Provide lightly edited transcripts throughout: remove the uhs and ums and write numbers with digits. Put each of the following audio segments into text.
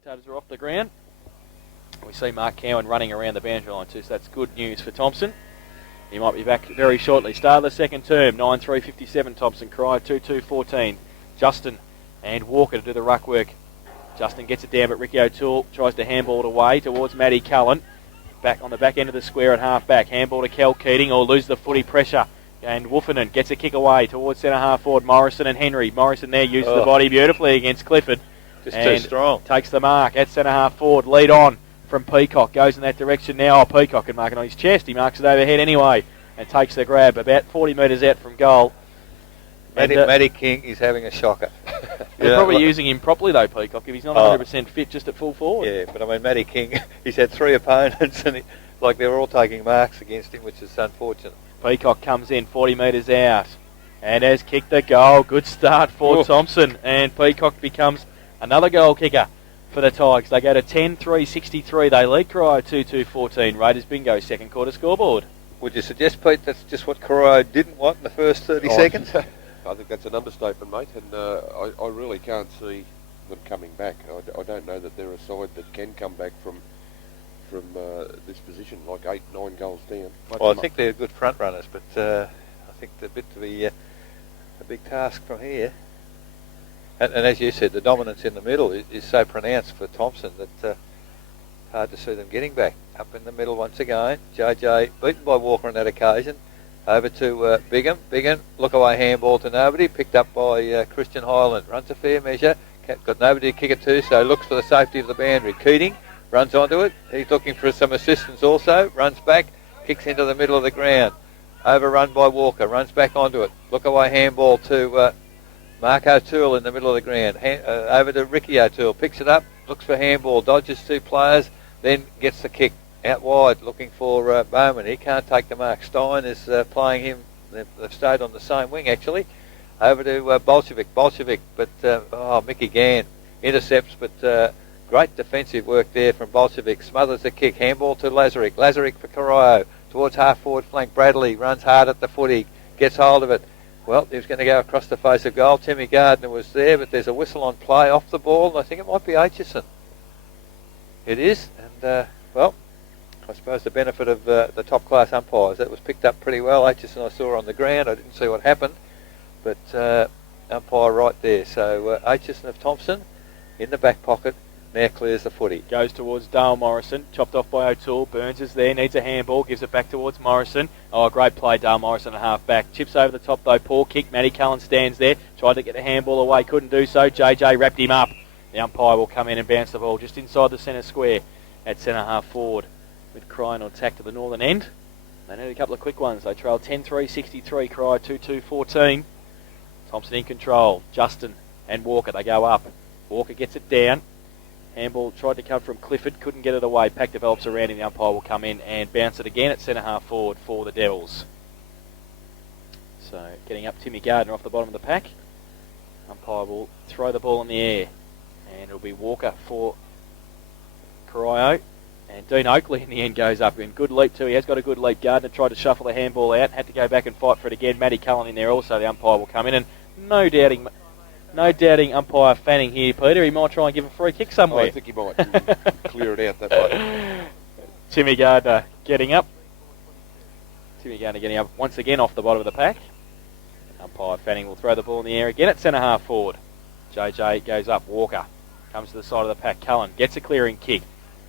Spectators are off the ground. We see Mark Cowan running around the boundary line too, so that's good news for Thomson. He might be back very shortly. Start of the second term, 9.357 Thomson, Corio 2.2.14. Justin and Walker to do the ruck work. Justin gets it down, but Ricky O'Toole tries to handball it away towards Matty Cullen. Back on the back end of the square at half back. Handball to Kel Keating, or lose the footy pressure. And Wolfenden gets a kick away towards centre half forward Morrison and Henry. Morrison there uses the body beautifully against Clifford. Just too strong. Takes the mark at centre half forward. Lead on from Peacock. Goes in that direction now. Oh, Peacock can mark it on his chest. He marks it overhead anyway and takes the grab about 40 metres out from goal. Matty King is having a shocker. They're probably using him properly though, Peacock, if he's not 100% fit just at full forward. Yeah, but I mean, Matty King, he's had 3 opponents and they were all taking marks against him, which is unfortunate. Peacock comes in 40 metres out and has kicked the goal. Good start for Thomson, and Peacock becomes another goal kicker for the Tigers. They go to 10-3-63. They lead Corio 2-2-14. Raiders bingo, second quarter scoreboard. Would you suggest, Pete, that's just what Corio didn't want in the first 30 seconds? I think that's an understatement, mate, and I really can't see them coming back. I don't know that they're a side that can come back from this position, like 8-9 goals down. Well, I think they're good front runners, but I think they're a bit to be a big task from here. And as you said, the dominance in the middle is so pronounced for Thomson that hard to see them getting back. Up in the middle once again, JJ beaten by Walker on that occasion. Over to Bigham. Bigham, look away handball to nobody, picked up by Christian Highland. Runs a fair measure, got nobody to kick it to, so looks for the safety of the boundary. Keating runs onto it. He's looking for some assistance also. Runs back, kicks into the middle of the ground. Overrun by Walker. Runs back onto it. Look away handball to Mark O'Toole in the middle of the ground. Over to Ricky O'Toole. Picks it up. Looks for handball. Dodges 2 players. Then gets the kick out wide. Looking for Bowman. He can't take the mark. Stein is playing him. They've stayed on the same wing actually. Over to Bolshevik. But Mickey Gann intercepts, but great defensive work there from Bolshevik. Smothers the kick. Handball to Lazarick. Lazarick for Corio. Towards half-forward flank. Bradley runs hard at the footy. Gets hold of it. Well, he was going to go across the face of goal. Timmy Gardner was there, but there's a whistle on play off the ball. And I think it might be Aitchison. It is. And, I suppose the benefit of the top-class umpires, that was picked up pretty well. Aitchison I saw on the ground. I didn't see what happened. But umpire right there. So Aitchison of Thomson in the back pocket. Now clears the footy. Goes towards Dale Morrison. Chopped off by O'Toole. Burns is there. Needs a handball. Gives it back towards Morrison. Oh, great play, Dale Morrison at half back. Chips over the top though. Poor kick. Matty Cullen stands there. Tried to get the handball away. Couldn't do so. JJ wrapped him up. The umpire will come in and bounce the ball just inside the centre square at centre half forward with Cryan on attack to the northern end. They need a couple of quick ones. They trail 10-3-63. Corio 2-2-14. Thomson in control. Justin and Walker. They go up. Walker gets it down. Handball tried to come from Clifford, couldn't get it away. Pack develops around him. The umpire will come in and bounce it again at centre half forward for the Devils. So getting up Timmy Gardner off the bottom of the pack. Umpire will throw the ball in the air. And it'll be Walker for Corio. And Dean Oakley in the end goes up. And good leap too. He has got a good leap. Gardner tried to shuffle the handball out. Had to go back and fight for it again. Matty Cullen in there also. The umpire will come in. And no doubting umpire Fanning here, Peter. He might try and give a free kick somewhere. I think he might clear it out that way. Timmy Gardner getting up. Once again off the bottom of the pack. Umpire Fanning will throw the ball in the air again at centre half forward. JJ goes up. Walker comes to the side of the pack. Cullen gets a clearing kick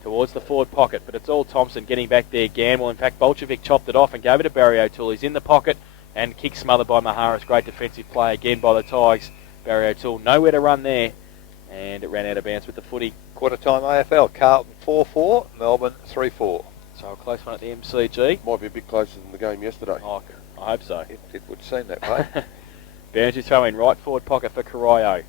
towards the forward pocket, but it's all Thomson getting back there. Gamble. In fact, Bolshevik chopped it off and gave it to Barry O'Toole. He's in the pocket and kick smothered by Maharis. Great defensive play again by the Tigers. Barry O'Toole nowhere to run there, and it ran out of bounds with the footy. Quarter time AFL. Carlton 4-4, Melbourne 3-4. So a close one at the MCG. Might be a bit closer than the game yesterday. Oh, I hope so. It would seem that way. Burns is throwing right forward pocket for Corio.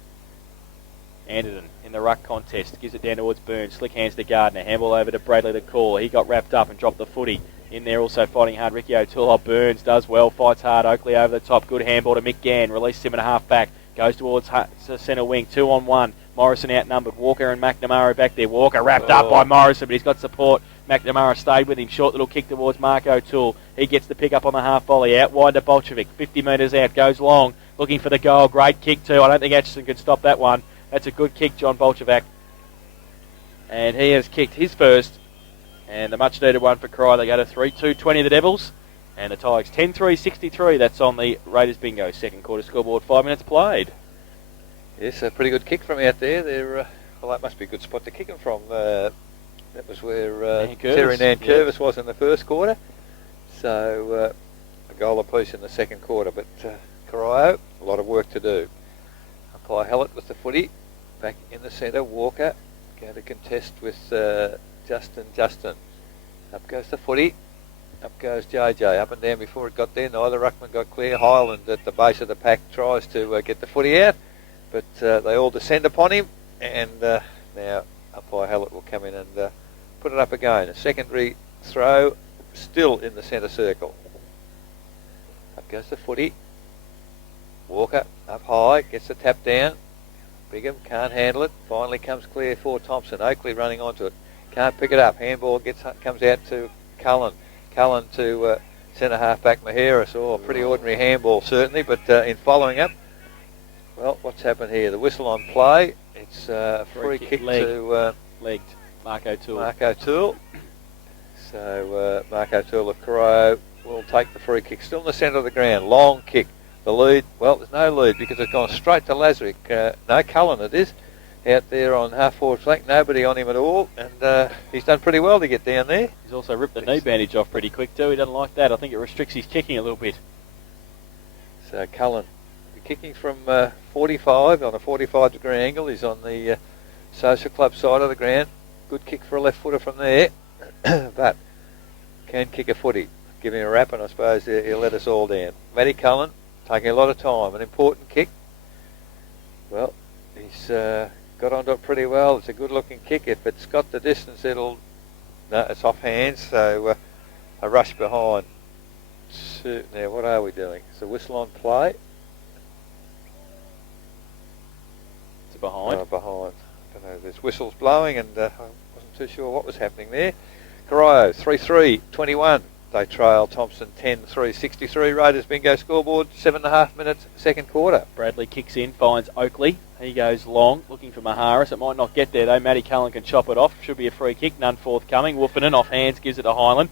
Anderton in the ruck contest. Gives it down towards Burns. Slick hands to Gardner. Handball over to Bradley the caller. He got wrapped up and dropped the footy. In there also fighting hard. Ricky O'Toole. Oh, Burns does well. Fights hard. Oakley over the top. Good handball to Mick Gann. Released him at a half back. Goes towards centre wing. 2-on-1. Morrison outnumbered. Walker and McNamara back there. Walker wrapped up by Morrison, but he's got support. McNamara stayed with him. Short little kick towards Mark O'Toole. He gets the pick up on the half volley. Out wide to Bolshevik. 50 metres out. Goes long. Looking for the goal. Great kick too. I don't think Aitchison could stop that one. That's a good kick, John Bolshevik. And he has kicked his first. And the much needed one for Corio. They go to 3-2-20 the Devils. And the Tigers 10-3-63. That's on the Raiders bingo. Second quarter scoreboard, 5 minutes played. Yes, a pretty good kick from out there. Well, that must be a good spot to kick them from. That was where Terry Nankervis was in the first quarter. So a goal apiece in the second quarter. But Corio, a lot of work to do. Umpire Hallett with the footy. Back in the centre, Walker going to contest with Justin. Up goes the footy. Up goes JJ. Up and down before it got there. Neither ruckman got clear. Highland at the base of the pack tries to get the footy out. But they all descend upon him. And now umpire Hallett will come in and put it up again. A secondary throw still in the centre circle. Up goes the footy. Walker up high. Gets the tap down. Bigham can't handle it. Finally comes clear for Thomson. Oakley running onto it. Can't pick it up. Handball comes out to Cullen. Cullen to centre half back Maheras. Oh, pretty ordinary handball certainly. But in following up, well, what's happened here? The whistle on play. It's a free kick to legged Mark O'Toole. Mark O'Toole. So Mark O'Toole of Corio will take the free kick. Still in the centre of the ground. Long kick. The lead, well, there's no lead because it's gone straight to Lazarick. No, Cullen it is, out there on half-forward flank. Nobody on him at all, and he's done pretty well to get down there. He's also ripped the knee bandage off pretty quick too. He doesn't like that. I think it restricts his kicking a little bit. So Cullen kicking from 45 on a 45-degree angle. He's on the social club side of the ground. Good kick for a left footer from there, but can kick a footy. Give him a rap, and I suppose he'll let us all down. Matty Cullen. Taking a lot of time, an important kick. Well, he's got onto it pretty well. It's a good-looking kick. If it's got the distance, no, it's off hands. So a rush behind. So, now, what are we doing? It's a whistle on play. It's behind. Behind. I don't know. There's whistles blowing, and I wasn't too sure what was happening there. Corio 3-3-21. They trail Thomson 10-3-63. Raiders bingo scoreboard, 7.5 minutes, second quarter. Bradley kicks in, finds Oakley. He goes long, looking for Maharis. It might not get there though. Matty Cullen can chop it off. Should be a free kick, none forthcoming. Woofenen off hands, gives it to Highland.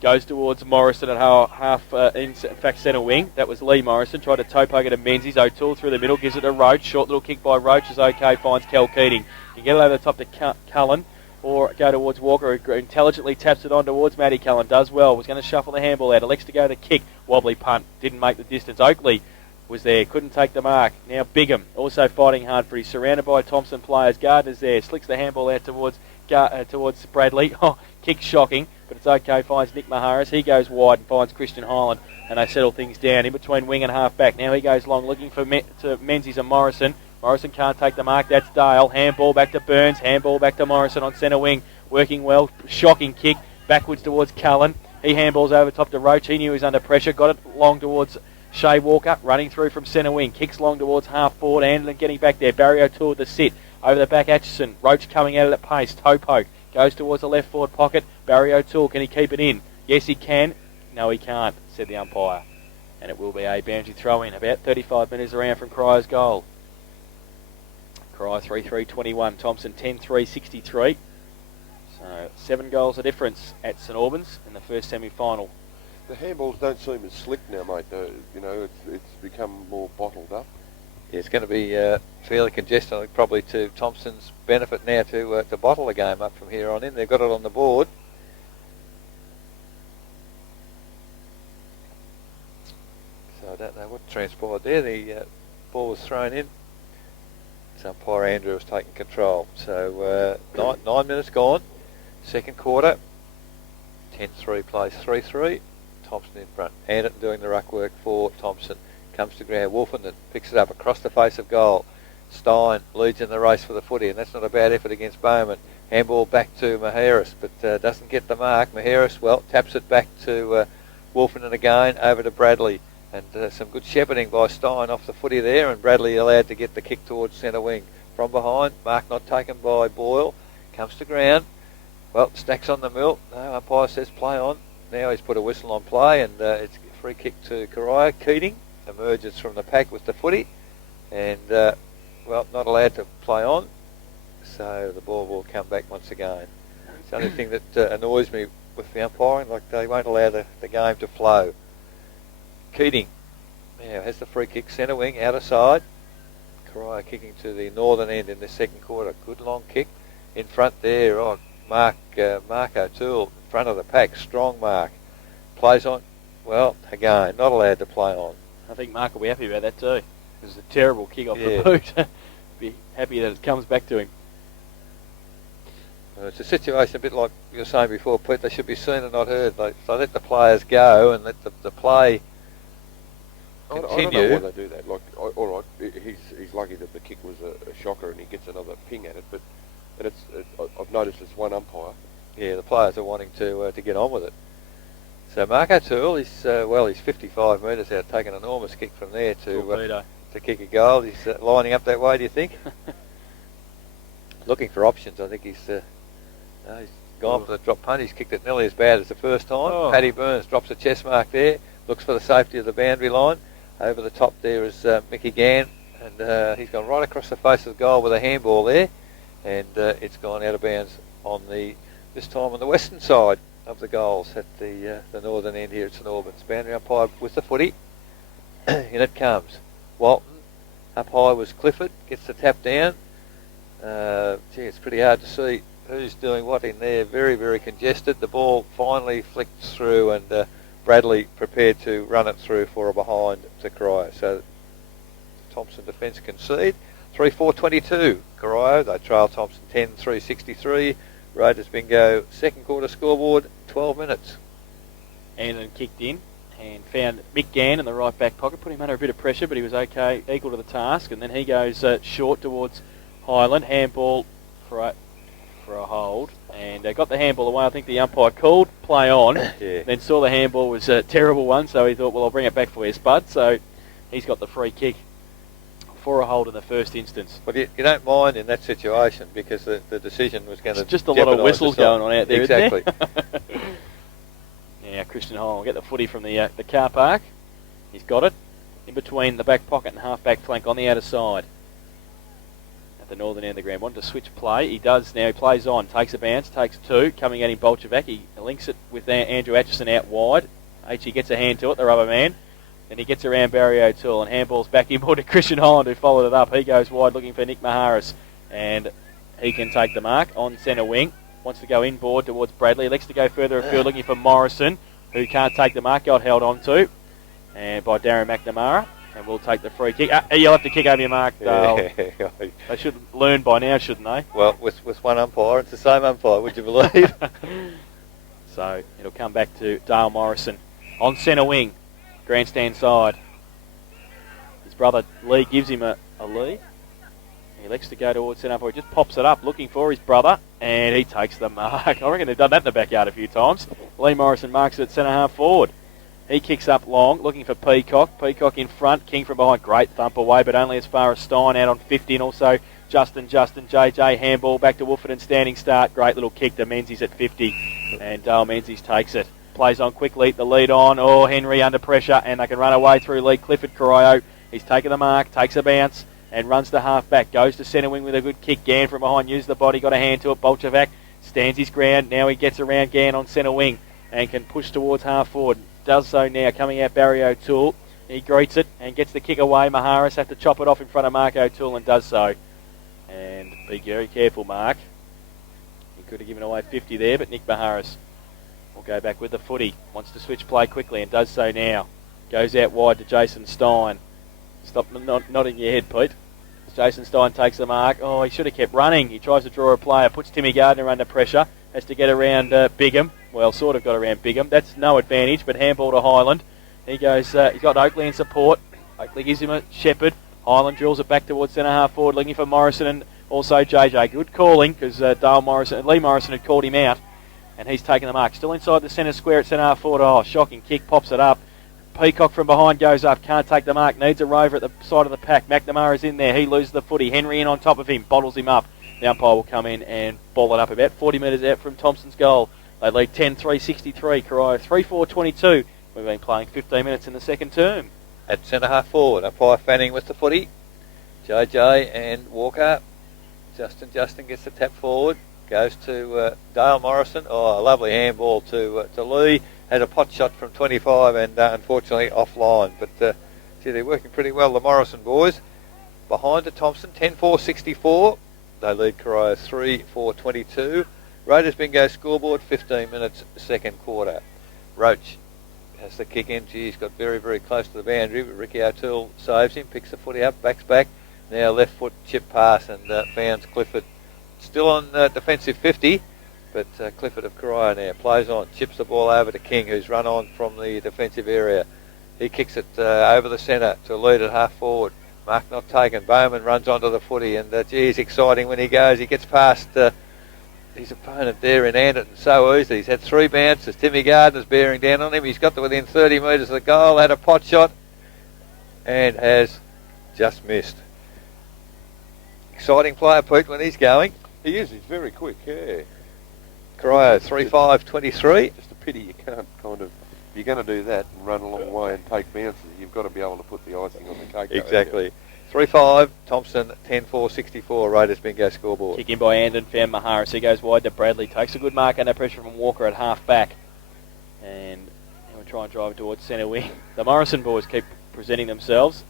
Goes towards Morrison at in fact centre wing. That was Lee Morrison. Tried to toe poke it to Menzies. O'Toole through the middle, gives it to Roach. Short little kick by Roach is okay, finds Kel Keating. You can get it over the top to Cullen. Or go towards Walker, who intelligently taps it on towards Matty Cullen. Does well. Was going to shuffle the handball out. Elects to go to kick. Wobbly punt. Didn't make the distance. Oakley was there. Couldn't take the mark. Now Bigham also fighting hard for it. He's surrounded by Thomson players. Gardner's there. Slicks the handball out towards Bradley. Oh, kick shocking. But it's okay. Finds Nick Maharis. He goes wide and finds Christian Highland. And they settle things down in between wing and half back. Now he goes long looking for Menzies and Morrison. Morrison can't take the mark. That's Dale. Handball back to Burns. Handball back to Morrison on centre wing. Working well. Shocking kick. Backwards towards Cullen. He handballs over top to Roach. He knew he was under pressure. Got it long towards Shea Walker. Running through from centre wing. Kicks long towards half forward. Anderson getting back there. Barry O'Toole with the sit. Over the back Atchison. Roach coming out at pace. Toe poke. Goes towards the left forward pocket. Barry O'Toole. Can he keep it in? Yes, he can. No, he can't, said the umpire. And it will be a boundary throw in. About 35 metres around from Crier's goal. Corio 3-3-21, Thomson 10-3-63. So 7 goals of difference at St Albans in the first semi-final. The handballs don't seem as slick now, mate. You know, it's become more bottled up. Yeah, it's going to be fairly congested, I think, probably to Thompson's benefit now to bottle the game up from here on in. They've got it on the board. So I don't know what transpired there. The ball was thrown in. Umpire Andrew was taking control. So 9 minutes gone. Second quarter. 10-3 plays 3-3. Thomson in front. Anderton doing the ruck work for Thomson. Comes to ground. Wolfenden picks it up across the face of goal. Stein leads in the race for the footy, and that's not a bad effort against Bowman. Handball back to Maharis, but doesn't get the mark. Maharis, well, taps it back to Wolfenden again, over to Bradley. And some good shepherding by Stein off the footy there, and Bradley allowed to get the kick towards centre wing. From behind, mark not taken by Boyle. Comes to ground. Well, stacks on the mill. No, umpire says play on. Now he's put a whistle on play, and it's a free kick to Corio. Keating emerges from the pack with the footy, and well, not allowed to play on. so the ball will come back once again. It's the only thing that annoys me with the umpiring, like they won't allow the game to flow. Keating now has the free kick, centre wing, outer side. Corio kicking to the northern end in the second quarter. Good long kick. In front there, Mark O'Toole, front of the pack, strong mark. Plays on, well, again, not allowed to play on. I think Mark will be happy about that too. It was a terrible kick off the boot. Be happy that it comes back to him. It's a situation a bit like you were saying before, Pete. They should be seen and not heard. They let the players go and let the play continue. I don't know why they do that. Like, all right, he's lucky that the kick was a shocker and he gets another ping at it. But I've noticed it's one umpire. Yeah, the players are wanting to get on with it. So Mark O'Toole, he's 55 metres out, taking an enormous kick from there to kick a goal. He's lining up that way. Do you think? Looking for options. I think he's gone for the drop punt. He's kicked it nearly as bad as the first time. Oh. Paddy Burns drops a chest mark there. Looks for the safety of the boundary line. Over the top there is Mickey Gann, and he's gone right across the face of the goal with a handball there, and it's gone out of bounds on this time on the western side of the goals at the northern end here at St Albans. Boundary umpire with the footy. In it comes Walton. Up high was Clifford. Gets the tap down. It's pretty hard to see who's doing what in there. Very, very congested. The ball finally flicked through, and Bradley prepared to run it through for a behind to Corio. So Thomson defence concede. 3-4-22. Corio, they trail Thomson 10-3-63. Raiders bingo second quarter scoreboard 12 minutes. Anderson kicked in and found Mick Gann in the right back pocket, put him under a bit of pressure, but he was okay, equal to the task, and then he goes short towards Highland. Handball for a hold, and got the handball away. I think the umpire called play on, then saw the handball was a terrible one, so he thought, well, I'll bring it back for you, Spud. So he's got the free kick for a hold in the first instance. But you don't mind in that situation because the decision was going to just a lot of whistles going on out there, exactly. Isn't there? Now Christian Hall will get the footy from the car park. He's got it in between the back pocket and half-back flank on the outer side. At the northern end of the ground. Wanted to switch play. He does now. He plays on. Takes a bounce. Takes two. Coming at him, Bolchevac. He links it with Andrew Atchison out wide. H.E. gets a hand to it, the rubber man. Then he gets around Barry O'Toole and handballs back inboard to Christian Holland, who followed it up. He goes wide looking for Nick Maharis. And he can take the mark on centre wing. Wants to go inboard towards Bradley. Likes to go further afield looking for Morrison, who can't take the mark. Got held on to. And by Darren McNamara. And we'll take the free kick. You'll have to kick over your mark, Dale. They should learn by now, shouldn't they? Well, with one umpire, it's the same umpire, would you believe? So it'll come back to Dale Morrison. On centre wing, grandstand side. His brother Lee gives him a lead. He likes to go towards centre umpire. He just pops it up, looking for his brother, and he takes the mark. I reckon they've done that in the backyard a few times. Lee Morrison marks it at centre half forward. He kicks up long, looking for Peacock. Peacock in front, King from behind. Great thump away, but only as far as Stein out on 50, and also Justin, JJ, handball back to Woolford and standing start. Great little kick to Menzies at 50, and Dale Menzies takes it. Plays on quickly, the lead on. Oh, Henry under pressure, and they can run away through Lee. Clifford Corio, he's taken the mark, takes a bounce, and runs to half back. Goes to centre wing with a good kick. Gann from behind, uses the body, got a hand to it. Bolchevac stands his ground. Now he gets around Gann on centre wing and can push towards half forward. Does so now, coming out Barry O'Toole. He greets it and gets the kick away. Maharis has to chop it off in front of Mark O'Toole and does so. And be very careful, Mark. He could have given away 50 there, but Nick Maharis will go back with the footy. Wants to switch play quickly and does so now. Goes out wide to Jason Stein. Stop nodding your head, Pete. Jason Stein takes the mark. Oh, he should have kept running. He tries to draw a player, puts Timmy Gardner under pressure. Has to get around Bigham. Well, sort of got around Bigham. That's no advantage, but handball to Highland. He goes, he's got Oakley in support. Oakley gives him a shepherd. Highland drills it back towards centre half forward, looking for Morrison and also JJ. Good calling, because Lee Morrison had called him out, and he's taken the mark. Still inside the centre square at centre half forward. Oh, shocking kick, pops it up. Peacock from behind goes up, can't take the mark, needs a rover at the side of the pack. McNamara's in there, he loses the footy. Henry in on top of him, bottles him up. The umpire will come in and ball it up about 40 metres out from Thomson's goal. They lead 10-3-63, Corio 3-4-22. We've been playing 15 minutes in the second term. At centre half forward, umpire Fanning with the footy. JJ and Walker. Justin gets the tap forward, goes to Dale Morrison. Oh, a lovely handball to Lee. Had a pot shot from 25 and unfortunately offline. But gee, they're working pretty well, the Morrison boys. Behind the Thomson, 10-4-64. They lead Corio 3-4-22. Raiders bingo scoreboard, 15 minutes, second quarter. Roach has the kick in. Gee, he's got very, very close to the boundary, but Ricky O'Toole saves him, picks the footy up, backs back. Now left foot chip pass and founds Clifford. Still on defensive 50, but Clifford of Corio now plays on, chips the ball over to King, who's run on from the defensive area. He kicks it over the centre to lead at half forward. Mark not taken. Bowman runs onto the footy, and gee, it's exciting when he goes. He gets past his opponent there in Anderton so easily. He's had 3 bounces. Timmy Gardner's bearing down on him. He's got to within 30 metres of the goal, had a pot shot, and has just missed. Exciting player, Pete, when he's going. He is. He's very quick, yeah. Corio 3-5-23. Just a pity you can't kind of... If you're going to do that and run a long way and take bounces, you've got to be able to put the icing on the cake. Exactly. 3-5, Thomson, 10-4-64, Raiders bingo scoreboard. Kick in by Andon, found Maharis. He goes wide to Bradley. Takes a good mark under pressure from Walker at half back. And we'll try and drive it towards centre wing. The Morrison boys keep presenting themselves.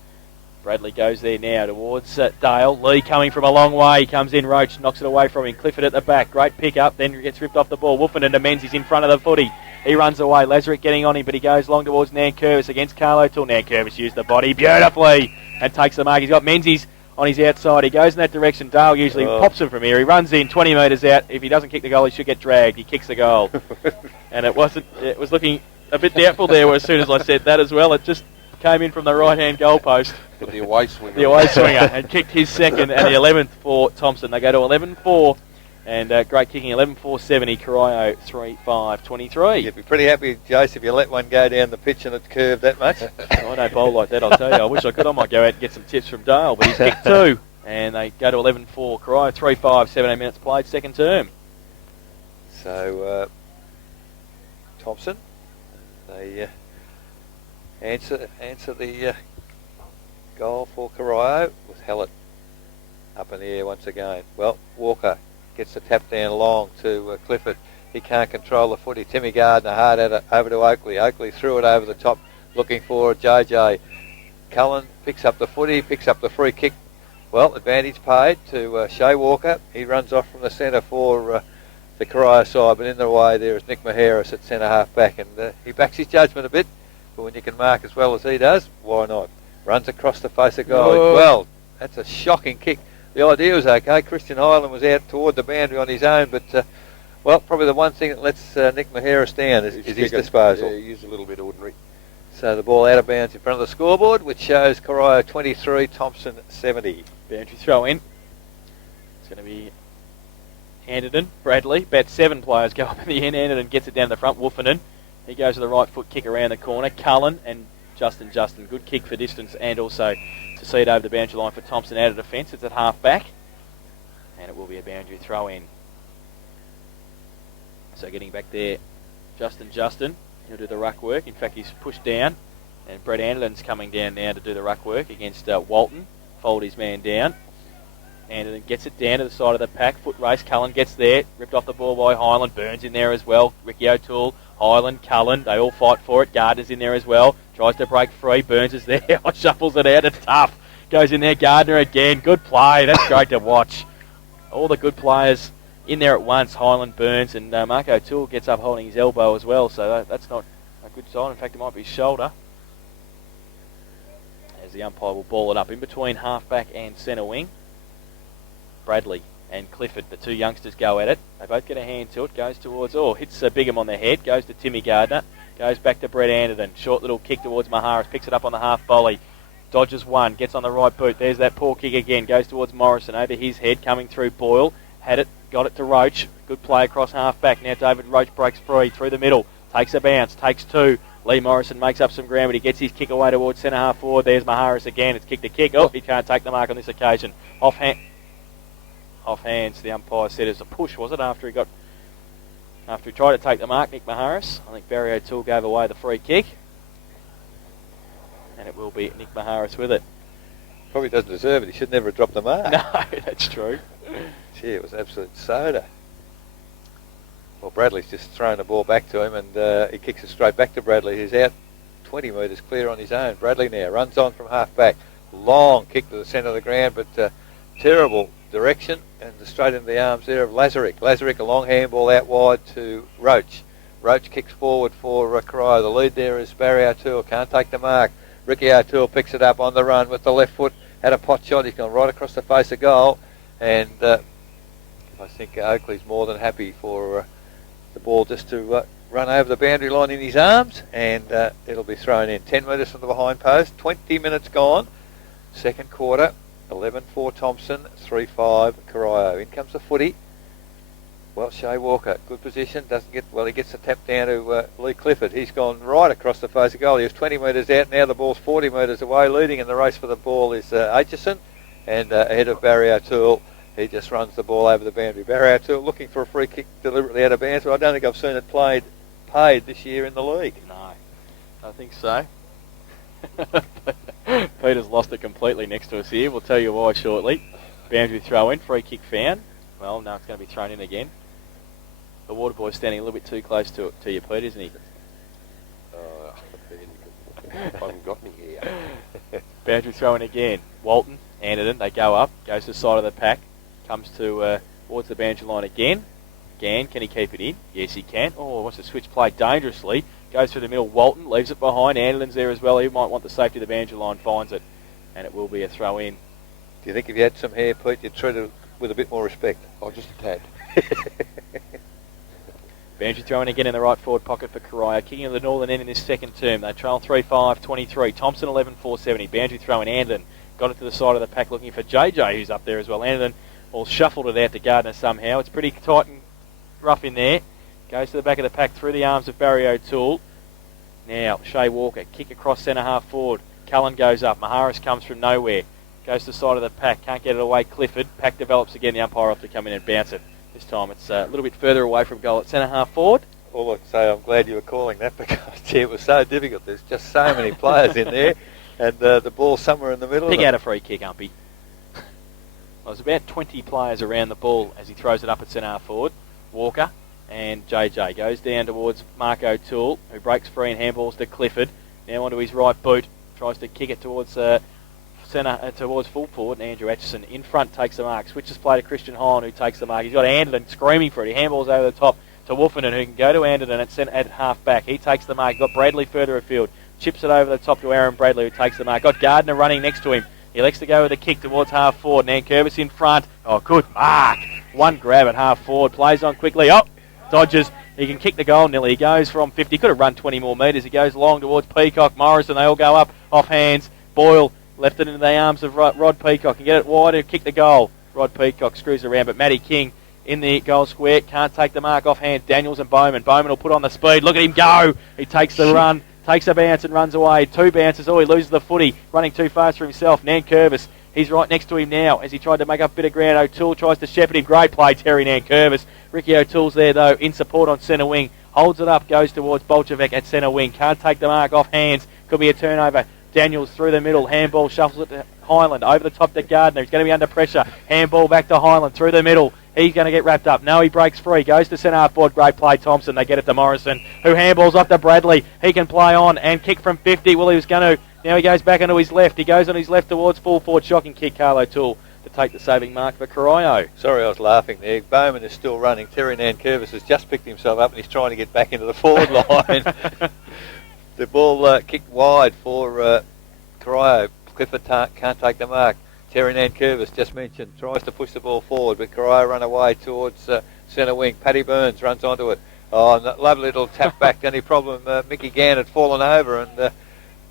Bradley goes there now towards Dale. Lee coming from a long way. Comes in, Roach knocks it away from him. Clifford at the back. Great pick up. Then gets ripped off the ball. Wolfen into Menzies in front of the footy. He runs away. Lazarick getting on him, but he goes long towards Nankervis against Carlo Toole. Nankervis used the body beautifully and takes the mark. He's got Menzies on his outside. He goes in that direction. Dale usually pops him from here. He runs in 20 metres out. If he doesn't kick the goal, he should get dragged. He kicks the goal. And it was looking a bit doubtful there as soon as I said that as well. It just came in from the right-hand goalpost. But the away swinger. The away swinger. And kicked his second and the 11th for Thomson. They go to 11-4. And great kicking, 11-4-70, Corio 3-5-23. You'd be pretty happy, Jace, if you let one go down the pitch and it curved that much. I don't bowl like that, I'll tell you. I wish I could. I might go out and get some tips from Dale, but he's kicked 2. And they go to 11-4, Corio 3-5, 17 minutes played, second term. So, Thomson, they answer the goal for Corio with Hallett up in the air once again. Well, Walker gets the tap down long to Clifford. He can't control the footy. Timmy Gardner hard at it over to Oakley. Oakley threw it over the top looking for JJ. Cullen picks up the footy, picks up the free kick. Well, advantage paid to Shea Walker. He runs off from the centre for the Corio side, but in the way there is Nick Maharis at centre half back, and he backs his judgment a bit, but when you can mark as well as he does, why not? Runs across the face of goal. Oh. Well, that's a shocking kick. The idea was okay. Christian Highland was out toward the boundary on his own, but well, probably the one thing that lets Nick Maharis down is his disposal. Yeah, he's a little bit ordinary. So the ball out of bounds in front of the scoreboard, which shows Corio 23, Thomson 70. Boundary throw in. It's going to be Anderton, Bradley. About 7 players go up in the end. Anderton gets it down the front. Wolfenden. He goes to the right foot kick around the corner. Cullen and Justin. Good kick for distance and also to see it over the boundary line for Thomson out of defence. It's at half back. And it will be a boundary throw in. So getting back there, Justin. He'll do the ruck work. In fact, he's pushed down. And Brett Anderton's coming down now to do the ruck work against Walton. Fold his man down. Anderton gets it down to the side of the pack. Foot race. Cullen gets there. Ripped off the ball by Highland. Burns in there as well. Ricky O'Toole, Highland, Cullen. They all fight for it. Gardner's in there as well. Tries to break free. Burns is there. Shuffles it out. It's tough. Goes in there. Gardner again. Good play. That's great to watch. All the good players in there at once. Highland, Burns, and Mark O'Toole gets up holding his elbow as well. So that's not a good sign. In fact, it might be his shoulder. As the umpire will ball it up in between half-back and centre wing. Bradley and Clifford, the 2 youngsters, go at it. They both get a hand to it. Goes towards, hits Bigham on the head. Goes to Timmy Gardner. Goes back to Brett Anderton. Short little kick towards Maharis. Picks it up on the half volley. Dodges one. Gets on the right boot. There's that poor kick again. Goes towards Morrison. Over his head. Coming through Boyle. Had it. Got it to Roach. Good play across half back. Now David Roach breaks free through the middle. Takes a bounce. Takes 2. Lee Morrison makes up some ground, but he gets his kick away towards centre half forward. There's Maharis again. It's kicked a kick. He can't take the mark on this occasion. Off hands, the umpire said it's a push, was it, after he tried to take the mark, Nick Maharis. I think Barry O'Toole gave away the free kick. And it will be Nick Maharis with it. Probably doesn't deserve it. He should never have dropped the mark. No, that's true. Gee, it was absolute soda. Well, Bradley's just thrown the ball back to him, and he kicks it straight back to Bradley, who's out 20 metres clear on his own. Bradley now runs on from half back. Long kick to the centre of the ground, but terrible direction, and straight into the arms there of Lazarick. Lazarick, a long handball out wide to Roach. Roach kicks forward for Corio. The lead there is Barry O'Toole. Can't take the mark. Ricky O'Toole picks it up on the run with the left foot. Had a pot shot. He's gone right across the face of goal. And I think Oakley's more than happy for the ball just to run over the boundary line in his arms. And it'll be thrown in. 10 metres from the behind post. 20 minutes gone. Second quarter. 11-4 Thomson. 3-5 Corio. In comes the footy. Well, Shea Walker, good position, doesn't get, well, he gets the tap down to Lee Clifford. He's gone right across the face of goal. He was 20 metres out, now the ball's 40 metres away. Leading in the race for the ball is Aitchison, and ahead of Barry O'Toole. He just runs the ball over the boundary. Barry O'Toole looking for a free kick deliberately out of bounds, but I don't think I've seen it paid this year in the league. No, I think so. Peter's lost it completely next to us here. We'll tell you why shortly. Boundary throw in, free kick found. Well, now it's going to be thrown in again. The water boy's standing a little bit too close to you, Pete, isn't he? I haven't got me here. Boundary throw in again. Walton, Anderton, they go up, goes to the side of the pack, comes to towards the boundary line again. Can he keep it in? Yes, he can. Oh, wants to switch play dangerously. Goes through the middle. Walton leaves it behind. Anderton's there as well. He might want the safety of the boundary line, finds it, and it will be a throw in. Do you think if you had some hair, Pete, you'd treat it with a bit more respect? Oh, just a tad. Boundary throwing again in the right forward pocket for Corio. Kicking to the northern end in this second term. They trail 3-5-23. Thomson 11-4-70. Boundary throwing Anderton. Got it to the side of the pack looking for JJ, who's up there as well. Anderton all shuffled it out to Gardner somehow. It's pretty tight and rough in there. Goes to the back of the pack through the arms of Barry O'Toole. Now, Shea Walker. Kick across centre half forward. Cullen goes up. Maharis comes from nowhere. Goes to the side of the pack. Can't get it away. Clifford. Pack develops again. The umpire will have to come in and bounce it. This time it's a little bit further away from goal at centre half forward. All I can say, I'm glad you were calling that because it was so difficult. There's just so many players in there, and the ball's somewhere in the middle. Pick out a free kick, Umpy. There's about 20 players around the ball as he throws it up at centre half forward. Walker and JJ goes down towards Mark O'Toole, who breaks free and handballs to Clifford. Now onto his right boot, tries to kick it towards towards full forward, and Andrew Aitchison in front takes the mark. Switches play to Christian Holland, who takes the mark. He's got Anderton screaming for it. He handballs over the top to Wolfenden, who can go to Anderton at half back. He takes the mark. Got Bradley further afield. Chips it over the top to Aaron Bradley, who takes the mark. Got Gardner running next to him. He elects to go with a kick towards half forward. Nankervis in front. Oh, good mark. One grab at half forward. Plays on quickly. Oh, dodges. He can kick the goal nearly. He goes from 50. Could have run 20 more metres. He goes long towards Peacock. Morrison. They all go up off hands. Boyle left it into the arms of Rod Peacock and get it wide and kick the goal. Rod Peacock screws around, but Matty King in the goal square can't take the mark off hands. Daniels and Bowman. Bowman will put on the speed. Look at him go. He takes the run, takes a bounce and runs away. Two bounces. Oh, he loses the footy. Running too fast for himself. Nankervis. He's right next to him now as he tried to make up a bit of ground. O'Toole tries to shepherd him. Great play, Terry Nankervis. Ricky O'Toole's there, though, in support on centre wing. Holds it up, goes towards Bolchevek at centre wing. Can't take the mark off hands. Could be a turnover. Daniels through the middle. Handball shuffles it to Highland. Over the top to Gardner. He's going to be under pressure. Handball back to Highland through the middle. He's going to get wrapped up. No, he breaks free. Goes to centre half board. Great play, Thomson. They get it to Morrison, who handballs off to Bradley. He can play on and kick from 50. Well, he was going to. Now he goes back onto his left. He goes on his left towards full forward. Shocking kick, Carl O'Toole to take the saving mark for Corio. Sorry, I was laughing there. Bowman is still running. Terry Nankervis has just picked himself up and he's trying to get back into the forward line. The ball kicked wide for Corio. Clifford can't take the mark. Terry Nankervis, just mentioned, tries to push the ball forward, but Corio run away towards centre wing. Paddy Burns runs onto it. Oh, lovely little tap back. The only problem, Mickey Gann had fallen over, and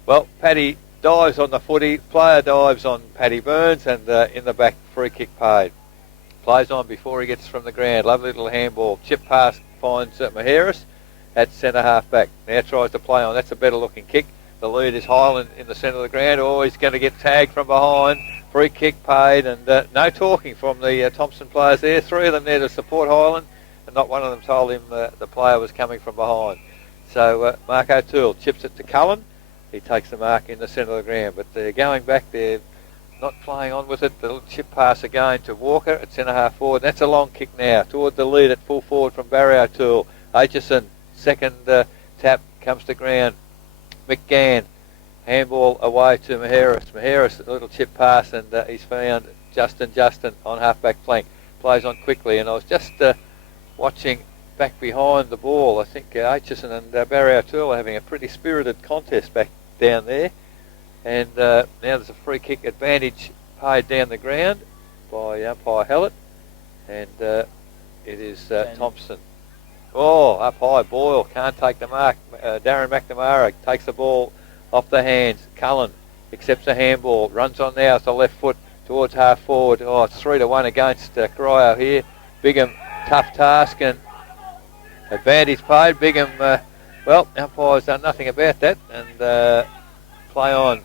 well, Paddy dives on the footy. Player dives on Paddy Burns, and in the back, free kick paid. Plays on before he gets from the ground. Lovely little handball. Chip pass finds Maharis at centre half back. Now tries to play on. That's a better looking kick. The lead is Highland in the centre of the ground. Oh, he's going to get tagged from behind. Free kick paid, and no talking from the Thomson players there. Three of them there to support Highland, and not one of them told him the player was coming from behind. So Mark O'Toole chips it to Cullen. He takes the mark in the centre of the ground, but they're going back there. not playing on with it. The little chip pass again to Walker at centre half forward. That's a long kick now toward the lead at full forward from Barry O'Toole. Aitchison, second tap, comes to ground. McGann, handball away to Maheris. Maheris, a little chip pass, and he's found Justin on half-back flank. Plays on quickly, and I was just watching back behind the ball. I think Aitchison and Barry O'Toole are having a pretty spirited contest back down there. And now there's a free kick advantage paid down the ground by umpire Hallett. And it is Thomson. Oh, up high, Boyle can't take the mark. Darren McNamara takes the ball off the hands. Cullen accepts a handball, runs on now with the left foot towards half forward. Oh, it's 3-1 against Corio here. Bigham, tough task, and advantage paid. Bigham, well, umpire's done nothing about that, and play on.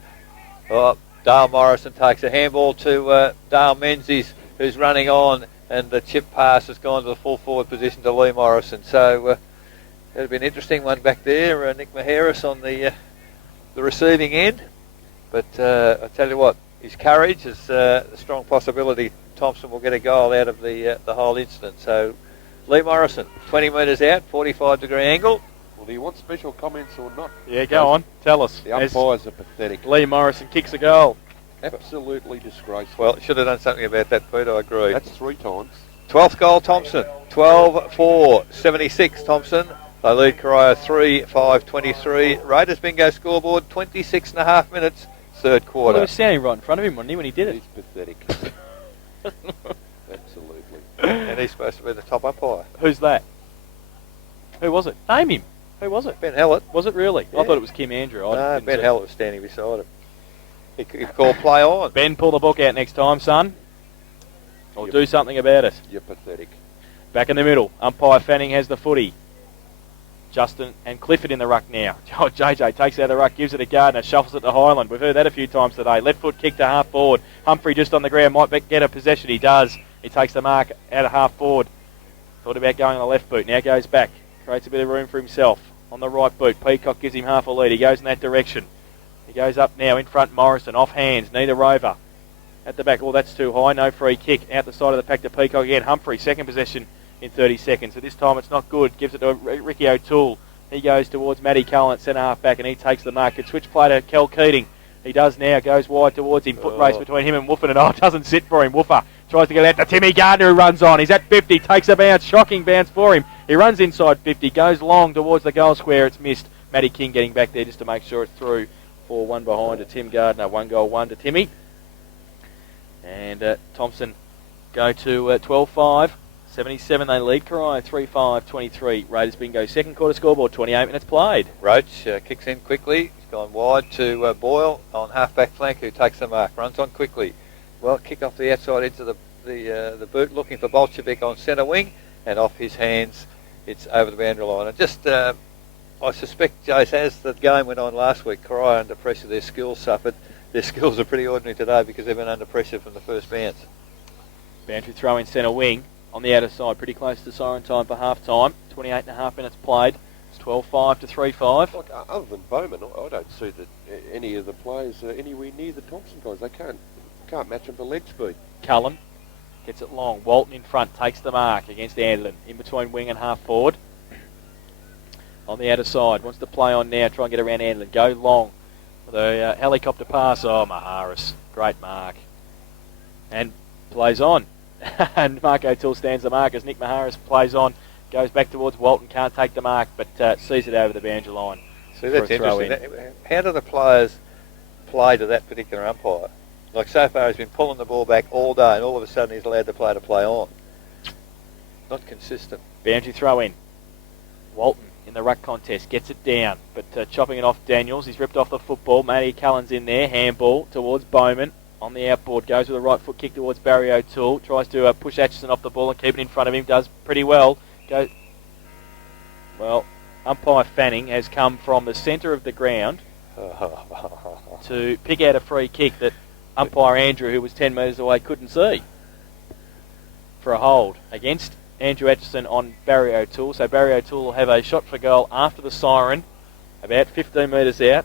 Oh, Dale Morrison takes a handball to Dale Menzies, who's running on, and the chip pass has gone to the full forward position to Lee Morrison. So it'll be an interesting one back there. Nick Maheris on the receiving end, but I tell you what, his courage is a strong possibility Thomson will get a goal out of the whole incident. So Lee Morrison, 20 metres out, 45-degree angle. Well, do you want special comments or not? Yeah, go on. Tell us. The umpires are pathetic. Lee Morrison kicks a goal. Absolutely disgraceful. Well, should have done something about that, Pete, I agree. That's 3 times. 12th goal, Thomson. 12-4, 76, Thomson. They lead Corio 3-5-23. Raiders bingo scoreboard, 26 and a half minutes, third Well, quarter. he was standing right in front of him, wasn't he, when he did it? He's pathetic. Absolutely. And he's supposed to be the top umpire. Who's that? Who was it? Name him. Who was it? Ben Hallett. Was it really? Yeah. I thought it was Kim Andrew. No, Ben Hallett was standing beside him. He called play on. Ben, pull the book out next time, son. Or do something about it. You're pathetic. Back in the middle. Umpire Fanning has the footy. Justin and Clifford in the ruck now. Oh, JJ takes out of the ruck, gives it to Gardner, shuffles it to Highland. We've heard that a few times today. Left foot kick to half forward. Humphrey just on the ground, might get a possession. He does. He takes the mark out of half forward. Thought about going on the left boot. Now goes back. Creates a bit of room for himself. On the right boot, Peacock gives him half a lead. He goes in that direction. He goes up now in front, Morrison. Off hands, neither rover. At the back, oh, that's too high. No free kick. Out the side of the pack to Peacock again. Humphrey, second possession in 30 seconds. So this time it's not good. Gives it to Ricky O'Toole. He goes towards Matty Cullen at centre half back, and he takes the mark. Good switch play to Kel Keating. He does now. Goes wide towards him. Foot race between him and Woofin, and it doesn't sit for him. Woofer tries to get out to Timmy Gardner, who runs on. He's at 50. Takes a bounce. Shocking bounce for him. He runs inside 50. Goes long towards the goal square. It's missed. Matty King getting back there just to make sure it's through. 4-1 behind to Tim Gardner. 1 goal, 1 to Timmy. And Thomson go to 12-5. 77 they lead. Corio 3-5-23. Raiders bingo second quarter scoreboard. 28 minutes played. Roach kicks in quickly. He's gone wide to Boyle on half-back flank, who takes the mark. Runs on quickly. Well, kick off the outside into the boot, looking for Bolshevik on centre wing, and off his hands, it's over the boundary line. And just, I suspect, Jace, as the game went on last week, Corio under pressure, their skills suffered. Their skills are pretty ordinary today because they've been under pressure from the first bounce. Bantry throw in centre wing on the outer side, pretty close to siren time for half time. 28 and a half minutes played. It's 12-5 to 3-5. Like, other than Bowman, I don't see that any of the players are anywhere near the Thomson guys. They can't match them for leg speed. Cullen gets it long. Walton in front takes the mark against Anlin. In between wing and half forward. On the outer side. Wants to play on now. Try and get around Anlin. Go long. The helicopter pass. Oh, Maharis. Great mark. And plays on. And Mark O'Toole stands the mark as Nick Maharis plays on. Goes back towards Walton. Can't take the mark, but sees it over the boundary line. See, that's interesting. How do the players play to that particular umpire? Like, so far he's been pulling the ball back all day, and all of a sudden he's allowed to play on. Not consistent. Boundary throw in. Walton in the ruck contest gets it down, but chopping it off Daniels. He's ripped off the football. Matty Cullen's in there. Handball towards Bowman. On the outboard, goes with a right foot kick towards Barry O'Toole. Tries to push Atchison off the ball and keep it in front of him. Does pretty well. Well, umpire Fanning has come from the centre of the ground to pick out a free kick that umpire Andrew, who was 10 metres away, couldn't see for a hold against Andrew Atchison on Barry O'Toole. So Barry O'Toole will have a shot for goal after the siren, about 15 metres out.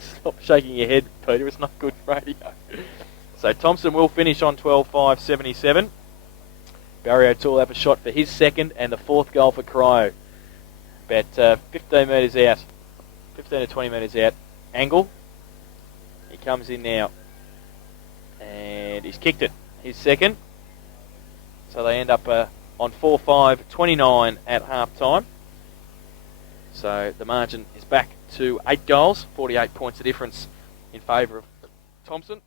Stop shaking your head, Peter. It's not good radio. So Thomson will finish on 12.5.77. Barry O'Toole have a shot for his second and the fourth goal for Corio. About 15 metres out. 15 to 20 metres out. Angle. He comes in now. And he's kicked it. His second. So they end up on 4.5.29 at half time. So the margin is back to 8 goals. 48 points of difference in favour of Thomson.